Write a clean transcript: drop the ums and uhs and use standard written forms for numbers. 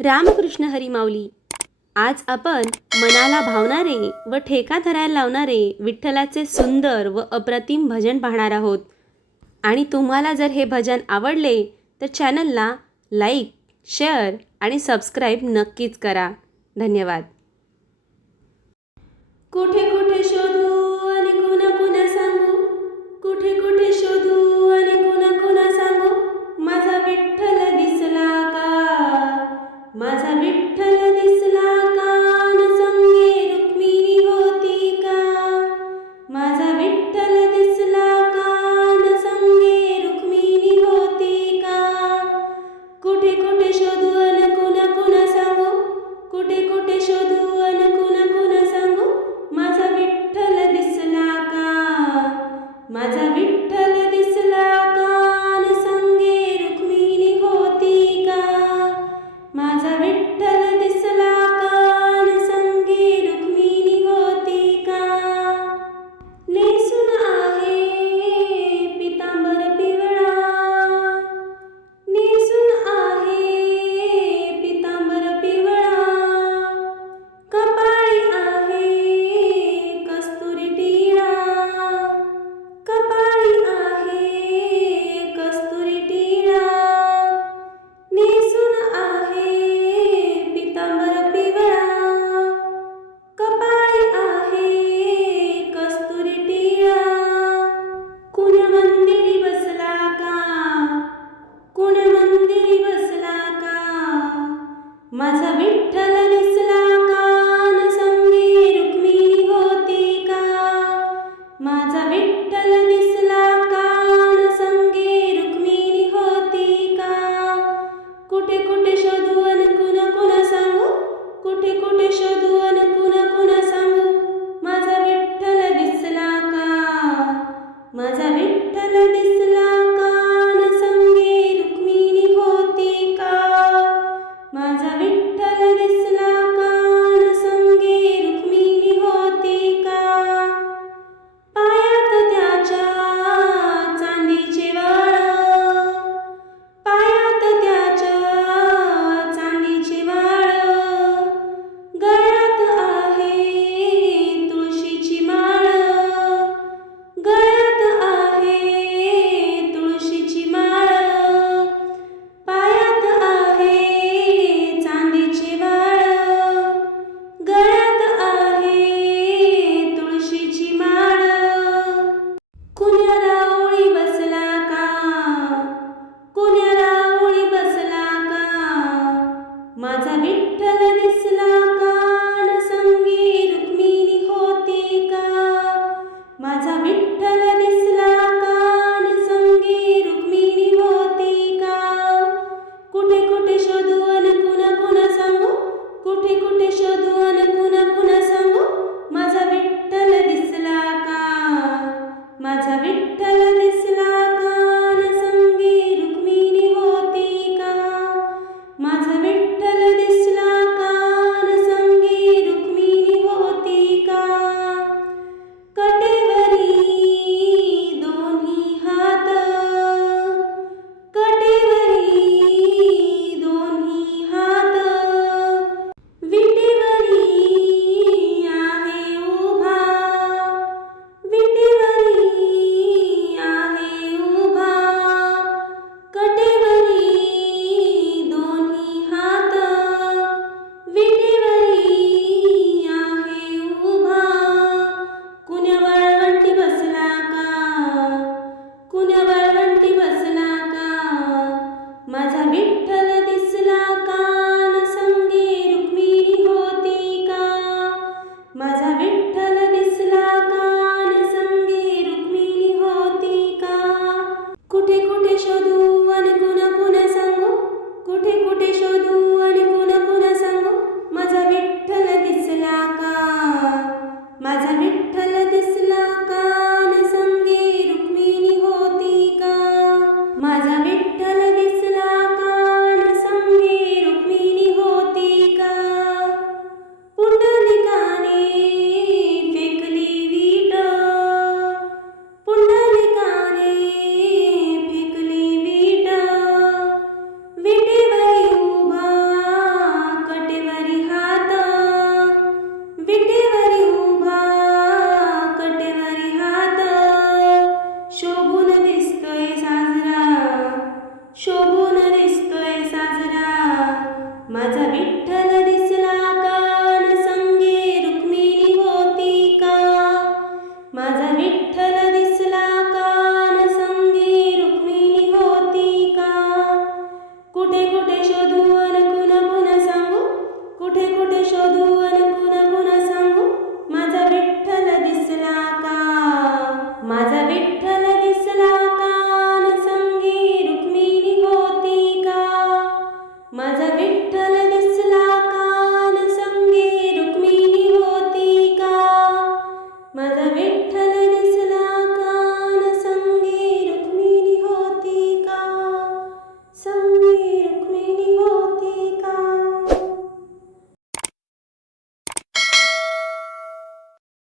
रामकृष्ण हरी माऊली. आज आपण मनाला भावणारे व ठेका धरायला लावणारे विठ्ठलाचे सुंदर व अप्रतिम भजन पाहणार आहोत. आणि तुम्हाला जर हे भजन आवडले तर चॅनलला लाईक, शेअर आणि सबस्क्राईब नक्कीच करा. धन्यवाद. कुठे कुठे शोधू आणि कुणा कुणा सांगू, कुठे कुठे शोधू आणि कुणा कुणा सांगू, माझा विठ्ठल दिसला का, माझा विठ्ठल दिसला का, न संगे रुक्मिणी होती का, माझा विठ्ठल दिसला का, न संगे रुक्मिणी होती का. कुठे कुठे शोधू आणि कुणा कुणा सांगू, कुठे कुठे शोधू आणि कुणा कुणा सांगू, माझा विठ्ठल दिसला का, माझा विठ्ठल दिसला का, न संगे रुक्मिणी होती का, माझा विठ्ठल दिसला का, न संगे रुक्मिणी होती का. नेसून आहे पितांबर पिवळा, नेसून आहे पितांबर पिवळा, कपाळी आहे कस्तुरी टिळा, कपाळी आहे कस्तुरी टिळा. नेसून आहे पितांबर पिवळा, कपाळी आहे कस्तुरी टिळा. कुण्या मंदिरी बसला का, कुण्या मंदिरी बसला का, माझा विठ्ठल दिसला का, न संगे रुक्मिणी होती का, माझा विठ्ठल दिसला का, न संगे रुक्मिणी होती का. कुठे कुठे शोधू आणि कुणा कुणा सांगू, कुठे कुठे शोधू आणि कुणा कुणा सांगू, माझा विठ्ठल दिसला का, माझा विठ्ठल दिसला का, न संगे रुक्मिणी होती का, माझा विठ्ठल दिसला का, न संगे रुक्मिणी होती का. पायात त्याच्या चांदीचे वाळ, पायात त्याच्या चांदीचे वाळ, गळ्यात आहे तुळशीची माळ, गळ्यात आहे तुळशीची माळ, पायात आहे चांदीचे वाळ, गळ्यात आहे तुळशीची माळ. कुण्या राऊळी बसला का, कुण्या राऊळी बसला का, माझा विठ्ठल